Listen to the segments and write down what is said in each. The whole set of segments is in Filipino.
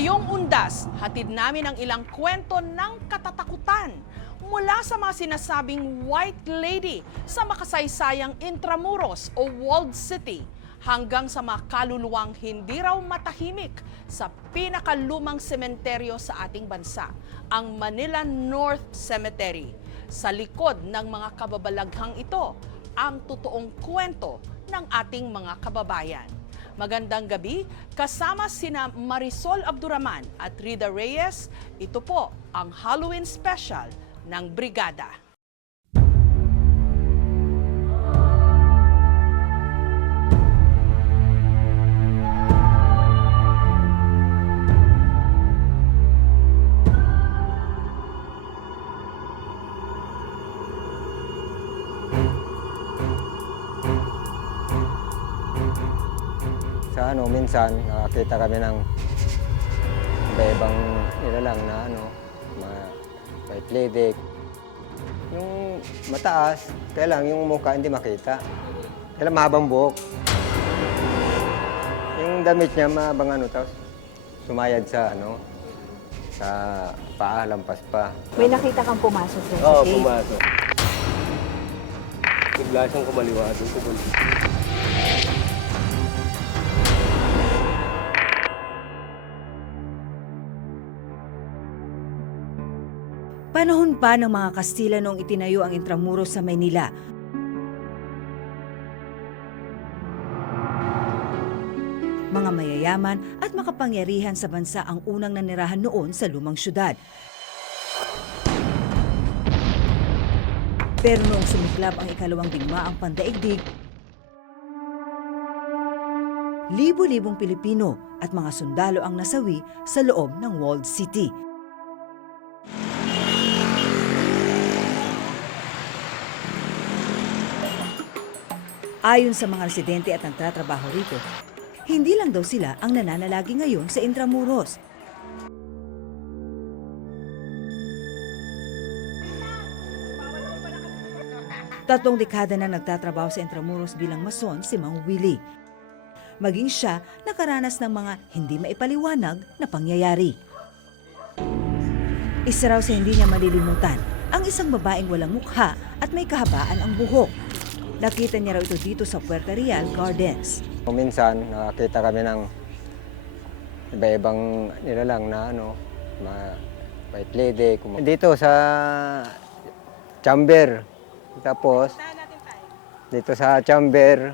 Ngayong undas, hatid namin ang ilang kwento ng katatakutan mula sa mga sinasabing White Lady sa makasaysayang Intramuros o Walled City hanggang sa mga kaluluwang hindi raw matahimik sa pinakalumang sementeryo sa ating bansa, ang Manila North Cemetery. Sa likod ng mga kababalaghang ito, ang totoong kwento ng ating mga kababayan. Magandang gabi, kasama sina Marisol Abduraman at Rida Reyes. Ito po ang Halloween special ng Brigada. Ano, minsan nakakita kami ng iba-ibang nilalang na ano, mga white lady. Yung mataas, kaya lang yung mukha hindi makita. Kaya lang mahabang buhok. Yung damit niya mahabang ano, tapos sumayad sa ano, sa paa, lampas pa. May nakita kang pumasok doon Oo, sa gate. pumasok. Bigla siyang kumaliwa doon sa Panahon pa ng mga Kastila noong itinayo ang Intramuros sa Maynila. Mga mayayaman at makapangyarihan sa bansa ang unang nanirahan noon sa lumang syudad. Pero noong sumiklab ang ikalawang digmaang pandaigdig, libo-libong Pilipino at mga sundalo ang nasawi sa loob ng walled city. Ayon sa mga residente at nagtatrabaho rito, hindi lang daw sila ang nananalagi ngayon sa Intramuros. Tatlong dekada na nagtatrabaho sa Intramuros bilang mason si Mang Willie. Maging siya nakaranas ng mga hindi maipaliwanag na pangyayari. Isa raw sa hindi niya malilimutan, ang isang babaeng walang mukha at may kahabaan ang buhok. Nakita niya raw ito dito sa Puerto Real Gardens. Minsan nakakita kami ng iba-ibang nilalang na ano, mga white lady. Kum- Dito sa chamber. Tapos, dito sa chamber,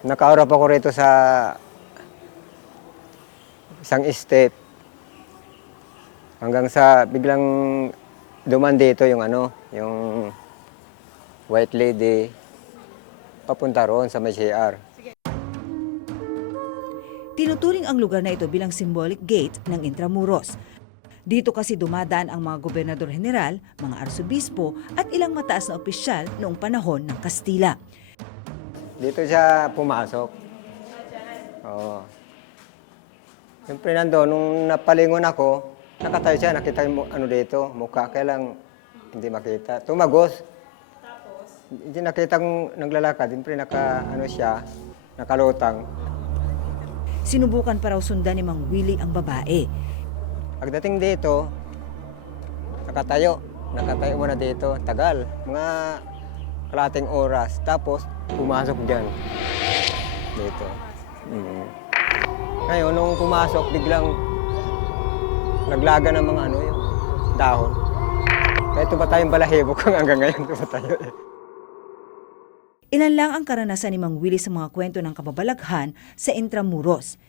nakaurap ako rito sa isang estate. Hanggang sa biglang duman dito yung ano, yung white lady papunta roon sa may CR. Tinuturing ang lugar na ito bilang symbolic gate ng Intramuros. Dito kasi dumadaan ang mga gobernador general, mga arsobispo at ilang mataas na opisyal noong panahon ng Kastila. Dito siya pumasok. Oo. Siyempre nandun, nung napalingon ako, nakatayo siya, nakita yung mu- ano dito, mukha, kaya lang hindi makita. Tumagos. Hindi nakita kong naglalakad, siyempre naka, ano siya, nakalutang. Sinubukan pa raw sundan ni Mang Willie ang babae. Pagdating dito, nakatayo. Nakatayo muna dito, tagal. Mga kalating oras. Tapos, pumasok dyan. Dito. Mm. Ngayon, nung pumasok, biglang naglaga ng mga ano yung dahon. Kaya tumatayo yung balahibo kung hanggang ngayon tumatayo. Ilan lang ang karanasan ni Mang Willie sa mga kwento ng kababalaghan sa Intramuros.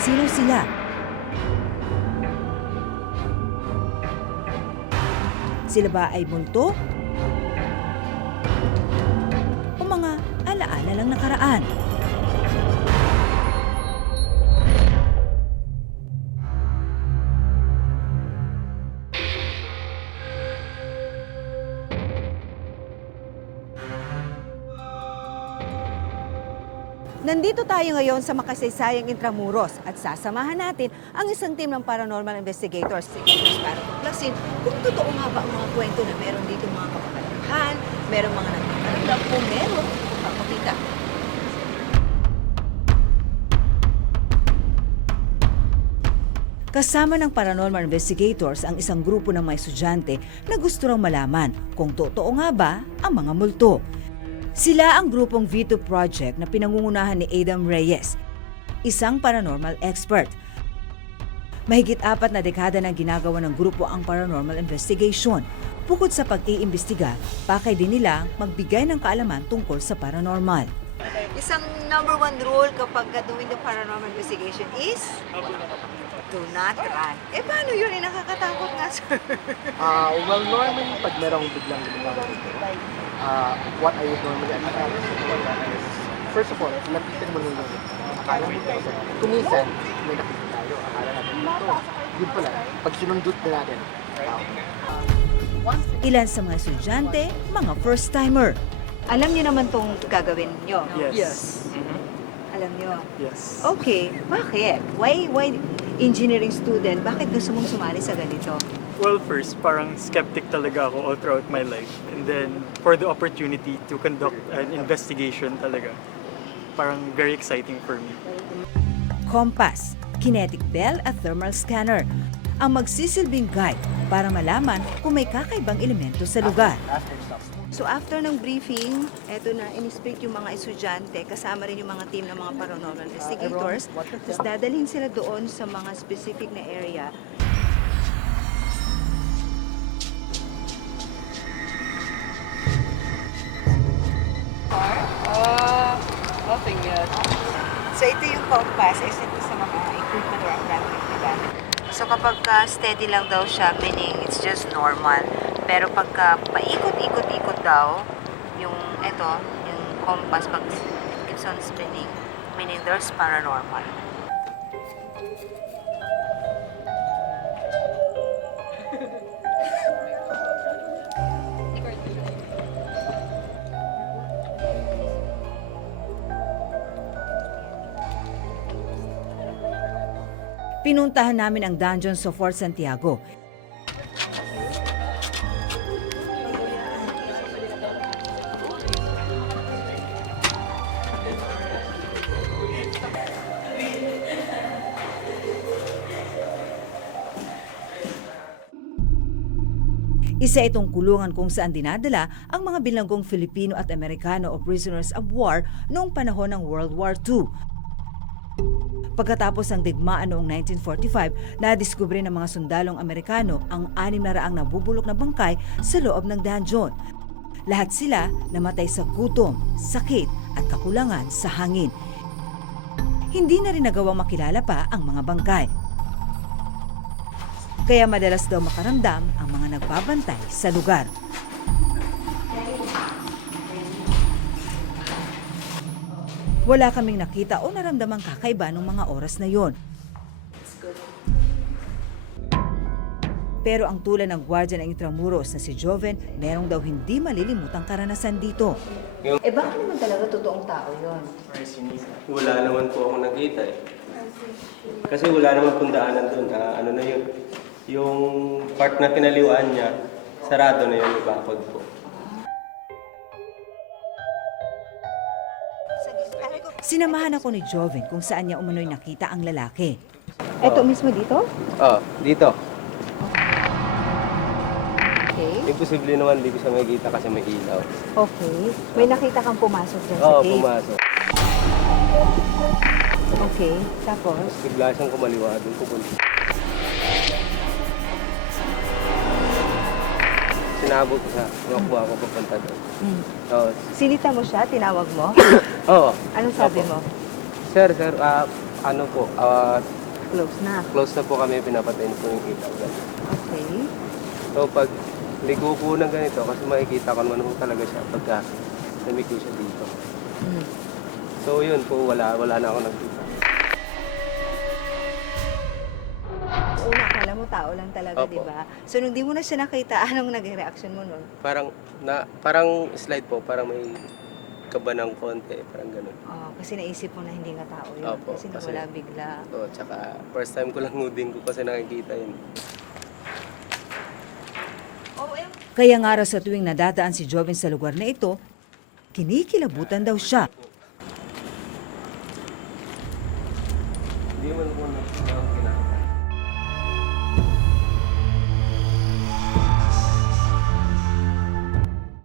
Sino sila? Sila ba ay multo? O mga alaala lang nakaraan? Nandito tayo ngayon sa makasaysayang Intramuros at sasamahan natin ang isang team ng paranormal investigators, si Kenneth para tuklasin kung totoo nga ba ang mga kwento na meron dito mga kapapalahan, meron mga nagpapalamdam, kung meron, papakita. Kasama ng paranormal investigators ang isang grupo ng mga estudyante na gusto raw malaman kung totoo nga ba ang mga multo. Sila ang grupong V2 Project na pinangungunahan ni Adam Reyes, isang paranormal expert. Mahigit apat na dekada na ginagawa ng grupo ang paranormal investigation. Bukod sa pag-iimbestiga, pakay din nila magbigay ng kaalaman tungkol sa paranormal. Isang number one rule kapag doing the paranormal investigation is do not run. Eh, paano yun? Eh, nakakatakot nga, sir. Ah, well, normally, pag merong biglang lumabas dito, ah, what I would normally advise is, first of all, lapitin mo nung unit. Akala mo ito. Kung minsan, may nakikita tayo. Akala natin ito. Yun pala, pag sinundot na natin, tao. Ilan sa mga estudyante, mga first-timer. Alam niyo naman tong gagawin niyo. Yes. Alam niyo. Yes. Okay, bakit? Why, why engineering student? Bakit gusto mong sumali sa ganito? Well, first, parang skeptic talaga ako all throughout my life. And then, for the opportunity to conduct an investigation talaga, parang very exciting for me. Compass, kinetic bell at thermal scanner ang magsisilbing guide para malaman kung may kakaibang elemento sa lugar. So after ng briefing, eto na, in-speak yung mga estudyante, kasama rin yung mga team ng mga paranormal investigators. Tapos dadalhin sila doon sa mga specific na area. nothing yet. So ito yung compass, is ito sa mga equipment or apparatus nila. So kapag ka steady lang daw siya, meaning it's just normal. Pero pagka paikot-ikot-ikot daw, yung ito, yung compass, pag it keeps on spinning, meaning there's paranormal. Pinuntahan namin ang dungeon sa Fort Santiago. Isa itong kulungan kung saan dinadala ang mga bilanggong Filipino at Amerikano o prisoners of war noong panahon ng World War II. Pagkatapos ng digmaan noong 1945, nadiskubre ng mga sundalong Amerikano ang anim na raang nabubulok na bangkay sa loob ng dungeon. Lahat sila namatay sa gutom, sakit at kakulangan sa hangin. Hindi na rin nagawang makilala pa ang mga bangkay. Kaya madalas daw makaramdam ang mga nagbabantay sa lugar. Wala kaming nakita o naramdamang kakaiba ng mga oras na yon. Pero ang tula ng gwardya ng Intramuros na si Joven, merong daw hindi malilimutang karanasan dito. Eh baka naman talaga totoong tao yon. Wala naman po ako nakita eh. Kasi wala naman pong daanan doon. Ah, ano na yun? Yung part na kinaliwaan niya, sarado na yun, bakod po. Sinamahan ako ni Joven kung saan niya umano'y nakita ang lalaki. Ito mismo dito? Oh, dito. Okay. Imposible naman, hindi ko siya makikita kasi may ilaw. Okay. May nakita kang pumasok dyan Oo, sa cave. pumasok. Okay. Tapos? Tapos bigla siyang kumaliwa doon pupunta. Sinabot ko siya, tumakbo ako papunta doon. Hmm. Tapos, Sinita mo siya? Tinawag mo? oo. Anong sabi Opo. mo? Sir, sir, ah, ano po, ah, Close na. close na po kami, pinapatayin po yung kita. Okay. So pag ligo po ng ganito, kasi makikita ko naman po talaga siya pagka namigo siya dito. Hmm. So yun po, wala, wala na ako nakita. Tao lang talaga, Opo. di ba? So, nung di mo na siya nakita, anong naging reaction mo nun? Parang, na, parang slide po, parang may kaba ng konti, parang ganun. Oh, kasi naisip mo na hindi nga tao yun. Opo, kasi kasi- nawala bigla. So, tsaka first time ko lang nuding ko kasi nakikita yun. Kaya nga raw sa tuwing nadadaan si Joven sa lugar na ito, kinikilabutan daw siya.